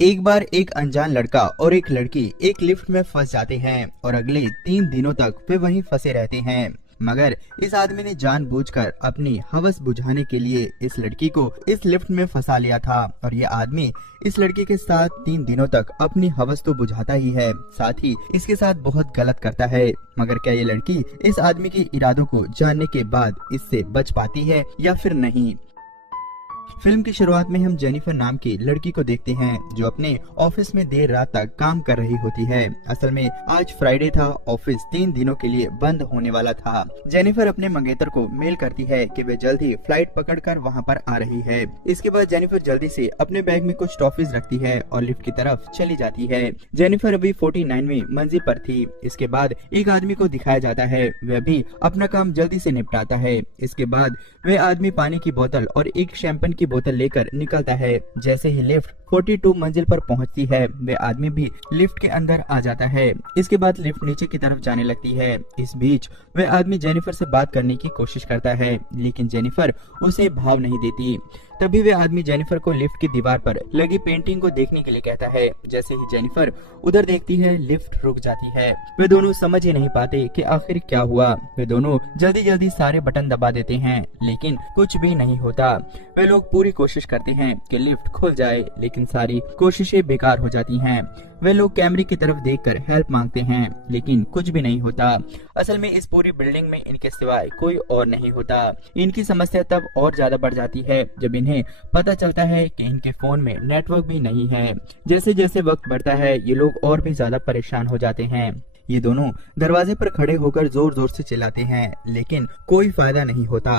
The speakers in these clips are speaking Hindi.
एक बार एक अनजान लड़का और एक लड़की एक लिफ्ट में फंस जाते हैं और अगले 3 दिनों तक वे वहीं फंसे रहते हैं। मगर इस आदमी ने जानबूझकर अपनी हवस बुझाने के लिए इस लड़की को इस लिफ्ट में फंसा लिया था और ये आदमी इस लड़की के साथ 3 दिनों तक अपनी हवस तो बुझाता ही है, साथ ही इसके साथ बहुत गलत करता है। मगर क्या ये लड़की इस आदमी के इरादों को जानने के बाद इससे बच पाती है या फिर नहीं। फिल्म की शुरुआत में हम जेनिफर नाम की लड़की को देखते हैं जो अपने ऑफिस में देर रात तक काम कर रही होती है। असल में आज फ्राइडे था, ऑफिस 3 दिनों के लिए बंद होने वाला था। जेनिफर अपने मंगेतर को मेल करती है कि वे जल्द ही फ्लाइट पकड़कर वहां पर आ रही है। इसके बाद जेनिफर जल्दी से अपने बैग में कुछ टॉफीज रखती है और लिफ्ट की तरफ चली जाती है। जेनिफर अभी 49वीं मंजिल पर थी। इसके बाद एक आदमी को दिखाया जाता है, वह भी अपना काम जल्दी से निपटाता है। इसके बाद वह आदमी पानी की बोतल और एक शैंपेन की बोतल लेकर निकलता है। जैसे ही लिफ्ट 42 मंजिल पर पहुंचती है, वे आदमी भी लिफ्ट के अंदर आ जाता है। इसके बाद लिफ्ट नीचे की तरफ जाने लगती है। इस बीच वह आदमी जेनिफर से बात करने की कोशिश करता है, लेकिन जेनिफर उसे भाव नहीं देती। तभी वे आदमी जेनिफर को लिफ्ट की दीवार पर लगी पेंटिंग को देखने के लिए कहता है। जैसे ही जेनिफर उधर देखती है, लिफ्ट रुक जाती है। वे दोनों समझ ही नहीं पाते कि आखिर क्या हुआ। वे दोनों जल्दी जल्दी सारे बटन दबा देते हैं, लेकिन कुछ भी नहीं होता। वे लोग पूरी कोशिश करते हैं कि लिफ्ट खुल जाए, लेकिन सारी कोशिशें बेकार हो जाती हैं। वे लोग कैमरे की तरफ देखकर हेल्प मांगते हैं, लेकिन कुछ भी नहीं होता। असल में इस पूरी बिल्डिंग में इनके सिवाय कोई और नहीं होता। इनकी समस्या तब और ज्यादा बढ़ जाती है जब इन्हें पता चलता है कि इनके फोन में नेटवर्क भी नहीं है। जैसे जैसे वक्त बढ़ता है, ये लोग और भी ज्यादा परेशान हो जाते हैं। ये दोनों दरवाजे पर खड़े होकर जोर जोर से चिल्लाते हैं, लेकिन कोई फायदा नहीं होता।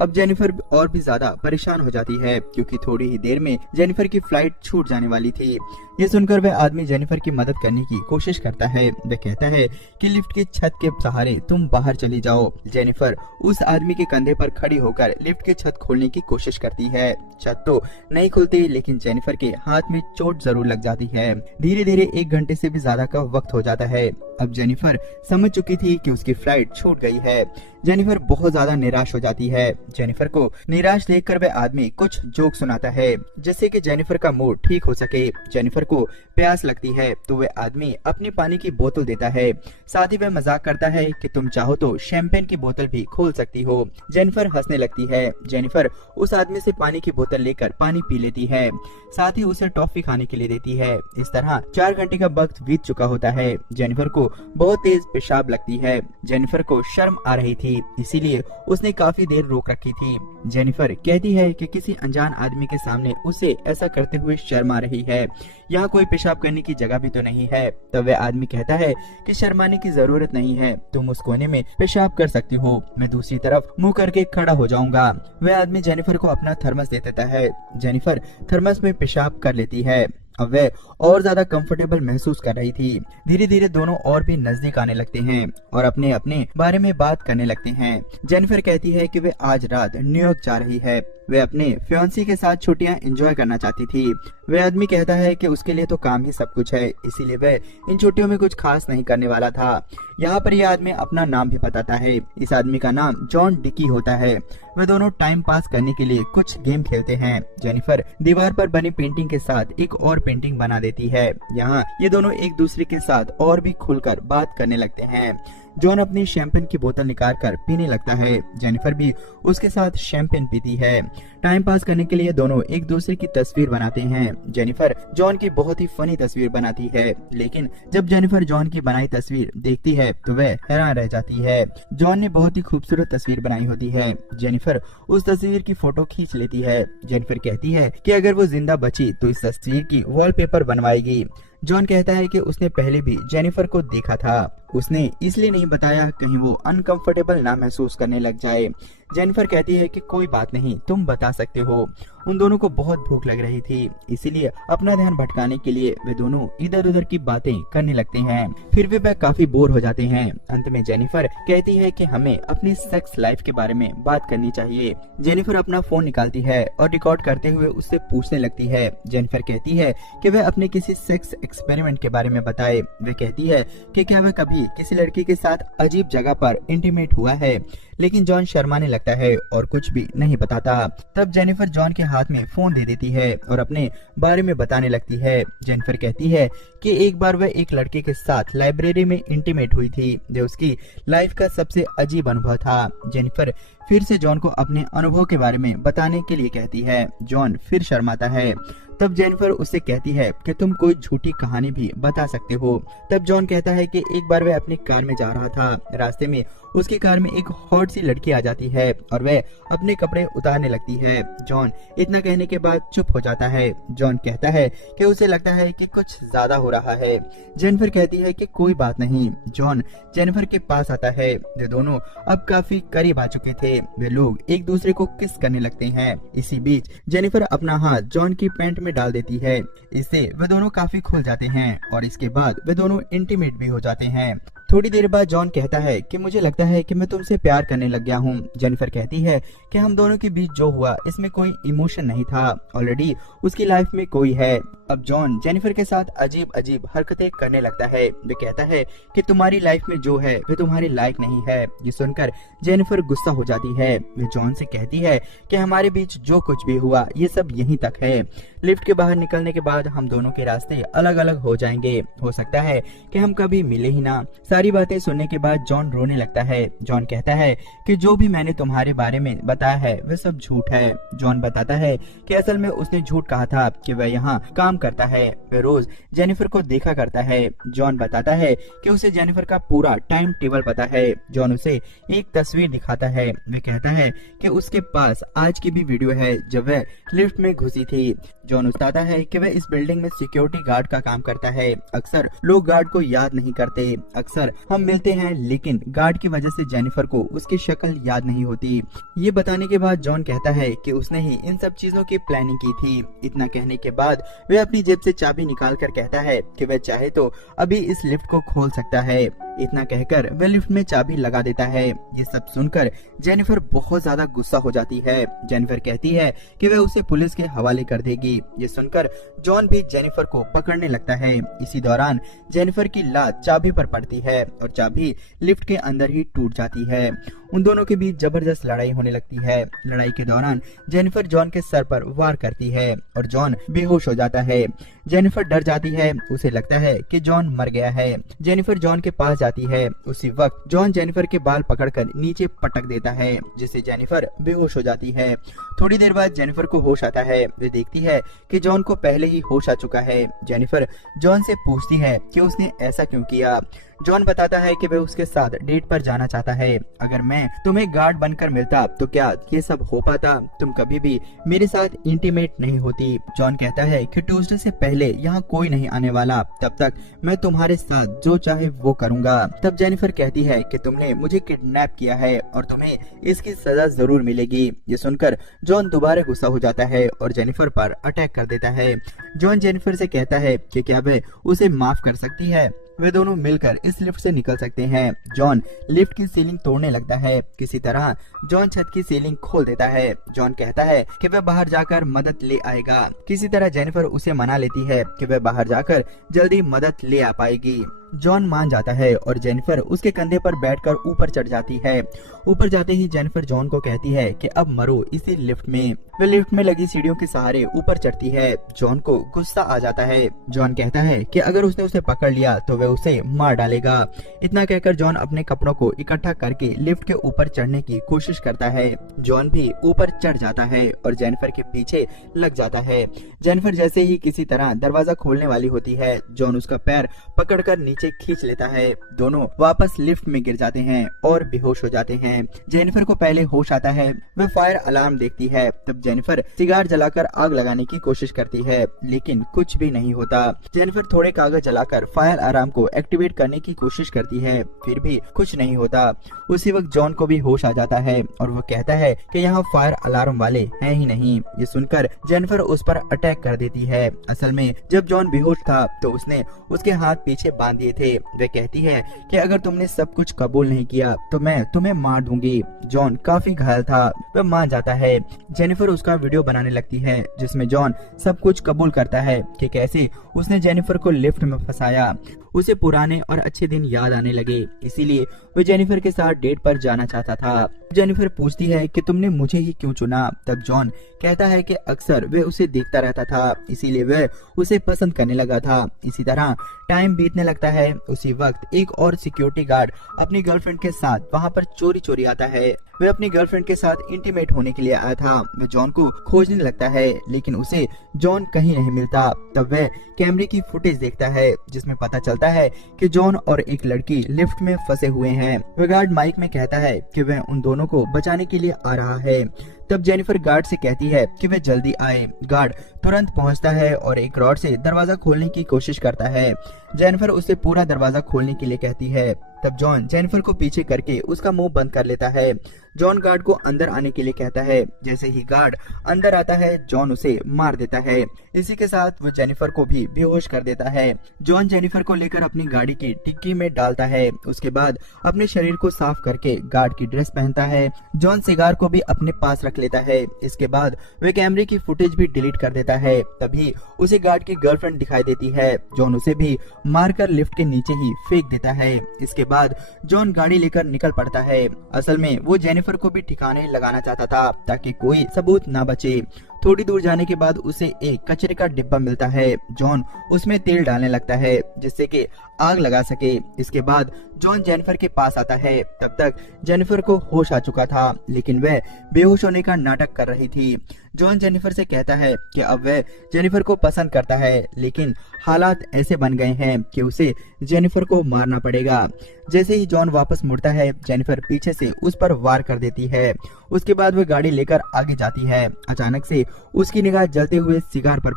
अब जेनिफर और भी ज्यादा परेशान हो जाती है, क्योंकि थोड़ी ही देर में जेनिफर की फ्लाइट छूट जाने वाली थी। ये सुनकर वह आदमी जेनिफर की मदद करने की कोशिश करता है। वह कहता है कि लिफ्ट की छत के सहारे तुम बाहर चली जाओ। जेनिफर उस आदमी के कंधे पर खड़ी होकर लिफ्ट की छत खोलने की कोशिश करती है। छत तो नहीं खुलती, लेकिन जेनिफर के हाथ में चोट जरूर लग जाती है। धीरे धीरे 1 घंटे से भी ज्यादा का वक्त हो जाता है। अब जेनिफर समझ चुकी थी कि उसकी फ्लाइट छूट गई है। जेनिफर बहुत ज्यादा निराश हो जाती है। जेनिफर को निराश देखकर वह आदमी कुछ जोक सुनाता है, जिससे कि जेनिफर का मूड ठीक हो सके। जेनिफर को प्यास लगती है तो वह आदमी अपनी पानी की बोतल देता है। साथ ही वह मजाक करता है कि तुम चाहो तो शैंपेन की बोतल भी खोल सकती हो। जेनिफर हंसने लगती है। जेनिफर उस आदमी से पानी की बोतल लेकर पानी पी लेती है, साथ ही उसे टॉफी खाने के लिए देती है। इस तरह 4 घंटे का वक्त बीत चुका होता है। जेनिफर को बहुत तेज पेशाब लगती है। जेनिफर को शर्म आ रही थी, इसीलिए उसने काफी देर रोक रखी थी। जेनिफर कहती है कि किसी अनजान आदमी के सामने उसे ऐसा करते हुए शर्म आ रही है। यहाँ कोई पेशाब करने की जगह भी तो नहीं है। तब वह आदमी कहता है कि शर्माने की जरूरत नहीं है, तुम उस कोने में पेशाब कर सकती हो, मैं दूसरी तरफ मुंह करके खड़ा हो जाऊंगा। वह आदमी जेनिफर को अपना थर्मस दे देता है। जेनिफर थर्मस में पेशाब कर लेती है। अब वह और ज्यादा कंफर्टेबल महसूस कर रही थी। धीरे धीरे दोनों और भी नजदीक आने लगते हैं और अपने अपने बारे में बात करने लगते हैं। जेनिफर कहती है कि वह आज रात न्यूयॉर्क जा रही है। वह अपने फियांसी के साथ छुट्टियां एंजॉय करना चाहती थी। वह आदमी कहता है कि उसके लिए तो काम ही सब कुछ है, इसीलिए वह इन छुट्टियों में कुछ खास नहीं करने वाला था। यहाँ पर यह आदमी अपना नाम भी बताता है। इस आदमी का नाम जॉन डिकी होता है। वे दोनों टाइम पास करने के लिए कुछ गेम खेलते हैं। जेनिफर दीवार पर बनी पेंटिंग के साथ एक और पेंटिंग बना देती है। यहाँ ये दोनों एक दूसरे के साथ और भी खुलकर बात करने लगते हैं। जॉन अपनी शैंपेन की बोतल निकालकर पीने लगता है। जेनिफर भी उसके साथ शैंपेन पीती है। टाइम पास करने के लिए दोनों एक दूसरे की तस्वीर बनाते हैं। जेनिफर जॉन की बहुत ही फनी तस्वीर बनाती है, लेकिन जब जेनिफर जॉन की बनाई तस्वीर देखती है तो वह हैरान रह जाती है। जॉन ने बहुत ही खूबसूरत तस्वीर बनाई होती है। जेनिफर उस तस्वीर की फोटो खींच लेती है। जेनिफर कहती है कि अगर वो जिंदा बची तो इस तस्वीर की वॉलपेपर बनवाएगी। जॉन कहता है कि उसने पहले भी जेनिफर को देखा था, उसने इसलिए नहीं बताया कहीं वो अनकंफर्टेबल ना महसूस करने लग जाए। जेनिफर कहती है कि कोई बात नहीं, तुम बता सकते हो। उन दोनों को बहुत भूख लग रही थी, इसीलिए अपना ध्यान भटकाने के लिए वे दोनों इधर उधर की बातें करने लगते हैं। फिर वे काफी बोर हो जाते हैं। अंत में जेनिफर कहती है कि हमें अपनी सेक्स लाइफ के बारे में बात करनी चाहिए। जेनिफर अपना फोन निकालती है और रिकॉर्ड करते हुए उससे पूछने लगती है। जेनिफर कहती है कि वह अपने किसी सेक्स एक्सपेरिमेंट के बारे में बताए। वह कहती है कि क्या वह कभी किसी लड़की के साथ अजीब जगह पर इंटीमेट हुआ है, लेकिन जॉन शर्माने लगता है और कुछ भी नहीं बताता। तब जेनिफर जॉन के हाथ में फोन दे देती है और अपने बारे में बताने लगती है। जेनिफर कहती है कि एक बार वह एक लड़के के साथ लाइब्रेरी में इंटीमेट हुई थी, जो उसकी लाइफ का सबसे अजीब अनुभव था। जेनिफर फिर से जॉन को अपने अनुभव के बारे में बताने के लिए कहती है। जॉन फिर शर्माता है। तब जेनिफर उससे कहती है कि तुम कोई झूठी कहानी भी बता सकते हो। तब जॉन कहता है कि एक बार वह अपनी कार में जा रहा था, रास्ते में उसकी कार में एक हॉट सी लड़की आ जाती है और वह अपने कपड़े उतारने लगती है। जॉन इतना कहने के बाद चुप हो जाता है। जॉन कहता है कि उसे लगता है कि कुछ ज्यादा हो रहा है। जेनिफर कहती है कि कोई बात नहीं। जॉन जेनिफर के पास आता है। वे दोनों अब काफी करीब आ चुके थे। वे लोग एक दूसरे को किस करने लगते हैं। इसी बीच जेनिफर अपना हाथ जॉन की पैंट में डाल देती है। इससे वे दोनों काफी खुल जाते हैं और इसके बाद वे दोनों इंटीमेट भी हो जाते हैं। थोड़ी देर बाद जॉन कहता है कि मुझे लगता है कि मैं तुमसे प्यार करने लग गया हूँ। जेनिफर कहती है कि हम दोनों के बीच जो हुआ इसमें कोई इमोशन नहीं था, ऑलरेडी उसकी लाइफ में कोई है। अब जॉन जेनिफर के साथ अजीब अजीब हरकतें करने लगता है। वे कहता है कि तुम्हारी लाइफ में जो है वे तुम्हारे लायक नहीं है। ये सुनकर जेनिफर गुस्सा हो जाती है। वे जॉन से कहती है कि हमारे बीच जो कुछ भी हुआ ये सब यहीं तक है। लिफ्ट के बाहर निकलने के बाद हम दोनों के रास्ते अलग अलग हो जाएंगे। हो सकता है कि हम कभी मिले ही ना। सारी बातें सुनने के बाद जॉन रोने लगता है। जॉन कहता है कि जो भी मैंने तुम्हारे बारे में बताया है वह सब झूठ है। जॉन बताता है कि असल में उसने झूठ कहा था कि वह यहाँ काम करता है। वह रोज जेनिफर को देखा करता है। जॉन बताता है कि उसे जेनिफर का पूरा टाइम टेबल पता है। जॉन उसे एक तस्वीर दिखाता है। वह कहता है कि उसके पास आज की भी वीडियो है जब वह लिफ्ट में घुसी थी। जॉन बताता है कि वह इस बिल्डिंग में सिक्योरिटी गार्ड का काम करता है। अक्सर लोग गार्ड को याद नहीं करते। अक्सर हम मिलते हैं लेकिन गार्ड की वजह से जेनिफर को उसकी शक्ल याद नहीं होती। ये बताने के बाद जॉन कहता है कि उसने ही इन सब चीजों की प्लानिंग की थी। इतना कहने के बाद वह अपनी जेब से चाबी निकाल कर कहता है कि वह चाहे तो अभी इस लिफ्ट को खोल सकता है। इतना कहकर वह लिफ्ट में चाबी लगा देता है। ये सब सुनकर जेनिफर बहुत ज्यादा गुस्सा हो जाती है। जेनिफर कहती है कि वह उसे पुलिस के हवाले कर देगी। ये सुनकर जॉन भी जेनिफर को पकड़ने लगता है। इसी दौरान जेनिफर की लात चाबी पर पड़ती है और चाबी लिफ्ट के अंदर ही टूट जाती है। उन दोनों के बीच जबरदस्त लड़ाई होने लगती है। लड़ाई के दौरान जेनिफर जॉन के सर पर वार करती है और जॉन बेहोश हो जाता है। जेनिफर डर जाती है। उसे लगता है कि जॉन मर गया है। जेनिफर जॉन के पास जाती है। उसी वक्त जॉन जेनिफर के बाल पकड़कर नीचे पटक देता है, जिससे जेनिफर बेहोश हो जाती है। थोड़ी देर बाद जेनिफर को होश आता है। वे देखती है कि जॉन को पहले ही होश आ चुका है। जेनिफर जॉन से पूछती है कि उसने ऐसा क्यों किया। जॉन बताता है कि वह उसके साथ डेट पर जाना चाहता है। अगर मैं तुम्हें गार्ड बनकर मिलता तो क्या ये सब हो पाता? तुम कभी भी मेरे साथ इंटीमेट नहीं होती। जॉन कहता है कि ट्यूसडे से पहले यहाँ कोई नहीं आने वाला, तब तक मैं तुम्हारे साथ जो चाहे वो करूँगा। तब जेनिफर कहती है कि तुमने मुझे किडनैप किया है और तुम्हें इसकी सजा जरूर मिलेगी। ये सुनकर जॉन दोबारा गुस्सा हो जाता है और जेनिफर पर अटैक कर देता है। जॉन जेनिफर से कहता है कि क्या वह उसे माफ कर सकती है। वे दोनों मिलकर इस लिफ्ट से निकल सकते हैं। जॉन लिफ्ट की सीलिंग तोड़ने लगता है। किसी तरह जॉन छत की सीलिंग खोल देता है। जॉन कहता है कि वह बाहर जाकर मदद ले आएगा। किसी तरह जेनिफर उसे मना लेती है कि वह बाहर जाकर जल्दी मदद ले आ पाएगी। जॉन मान जाता है और जेनिफर उसके कंधे पर बैठकर ऊपर चढ़ जाती है। ऊपर जाते ही जेनिफर जॉन को कहती है कि अब मरो इसी लिफ्ट में। वे लिफ्ट में लगी सीढ़ियों के सहारे ऊपर चढ़ती है। जॉन को गुस्सा आ जाता है। जॉन कहता है कि अगर उसने उसे पकड़ लिया तो वह उसे मार डालेगा। इतना कहकर जॉन अपने कपड़ों को इकट्ठा करके लिफ्ट के ऊपर चढ़ने की कोशिश करता है। जॉन भी ऊपर चढ़ जाता है और जेनिफर के पीछे लग जाता है। जेनिफर जैसे ही किसी तरह दरवाजा खोलने वाली होती है, जॉन उसका पैर पकड़कर नीचे खींच लेता है। दोनों वापस लिफ्ट में गिर जाते हैं और बेहोश हो जाते हैं। जेनिफर को पहले होश आता है। वह फायर अलार्म देखती है। तब जेनिफर सिगार जलाकर आग लगाने की कोशिश करती है, लेकिन कुछ भी नहीं होता। जेनिफर थोड़े कागज जलाकर फायर अलार्म को एक्टिवेट करने की कोशिश करती है, फिर भी कुछ नहीं होता। उसी वक्त जॉन को भी होश आ जाता है और वो कहता है कि यहाँ फायर अलार्म वाले हैं ही नहीं। ये सुनकर जेनिफर उस पर अटैक कर देती है। असल में जब जॉन बेहोश था तो उसने उसके हाथ पीछे बांध दिए थे। वह कहती है कि अगर तुमने सब कुछ कबूल नहीं किया तो मैं तुम्हें मार दूंगी। जॉन काफी घायल था, वह मान जाता है। जेनिफर उसका वीडियो बनाने लगती है जिसमें जॉन सब कुछ कबूल करता है कि कैसे उसने जेनिफर को लिफ्ट में फंसाया। उसे पुराने और अच्छे दिन याद आने लगे, इसीलिए वह जेनिफर के साथ डेट पर जाना चाहता था। जेनिफर पूछती है कि तुमने मुझे ही क्यों चुना। तब जॉन कहता है कि अक्सर वह उसे देखता रहता था, इसीलिए वह उसे पसंद करने लगा था। इसी तरह टाइम बीतने लगता है। उसी वक्त एक और सिक्योरिटी गार्ड अपनी गर्लफ्रेंड के साथ वहां पर चोरी चोरी आता है। वह अपनी गर्लफ्रेंड के साथ इंटीमेट होने के लिए आया था। वह जॉन को खोजने लगता है लेकिन उसे जॉन कहीं नहीं मिलता। तब वह कैमरे की फुटेज देखता है जिसमें पता चलता है कि जॉन और एक लड़की लिफ्ट में फंसे हुए हैं। वह गार्ड माइक में कहता है कि वह उन दोनों को बचाने के लिए आ रहा है। तब जेनिफर गार्ड से कहती है कि वह जल्दी आए। गार्ड तुरंत पहुंचता है और एक रॉड से दरवाजा खोलने की कोशिश करता है। जेनिफर उसे पूरा दरवाजा खोलने के लिए कहती है। तब जॉन जेनिफर को पीछे करके उसका मुंह बंद कर लेता है। जॉन गार्ड को अंदर आने के लिए कहता है। जैसे ही गार्ड अंदर आता है जॉन उसे मार देता है। इसी के साथ वो जेनिफर को भी बेहोश कर देता है। जॉन जेनिफर को लेकर अपनी गाड़ी की डिक्की में डालता है। उसके बाद अपने शरीर को साफ करके गार्ड की ड्रेस पहनता है। जॉन सिगार को भी अपने पास रख लेता है। इसके बाद वह कैमरे की फुटेज भी डिलीट कर देता है। तभी उसे गार्ड की गर्लफ्रेंड दिखाई देती है। जॉन उसे भी मारकर लिफ्ट के नीचे ही फेंक देता है। इसके बाद जॉन गाड़ी लेकर निकल पड़ता है। असल में वो जेनिफर को भी ठिकाने लगाना चाहता था ताकि कोई सबूत ना बचे। थोड़ी दूर जाने के बाद उसे एक कचरे का डिब्बा मिलता है। जॉन उसमें तेल डालने लगता है जिससे कि आग लगा सके। इसके बाद जॉन जेनिफर के पास आता है। तब तक जेनिफर को होश आ चुका था लेकिन वह बेहोश होने का नाटक कर रही थी। जॉन जेनिफर से कहता है कि अब वह जेनिफर को पसंद करता है लेकिन हालात ऐसे बन गए हैं कि उसे जेनिफर को मारना पड़ेगा। जैसे ही जॉन वापस मुड़ता है जेनिफर पीछे से उस पर वार कर देती है। उसके बाद वह गाड़ी लेकर आगे जाती है। अचानक से उसकी निगाह जलते हुए सिगार पर